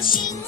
心。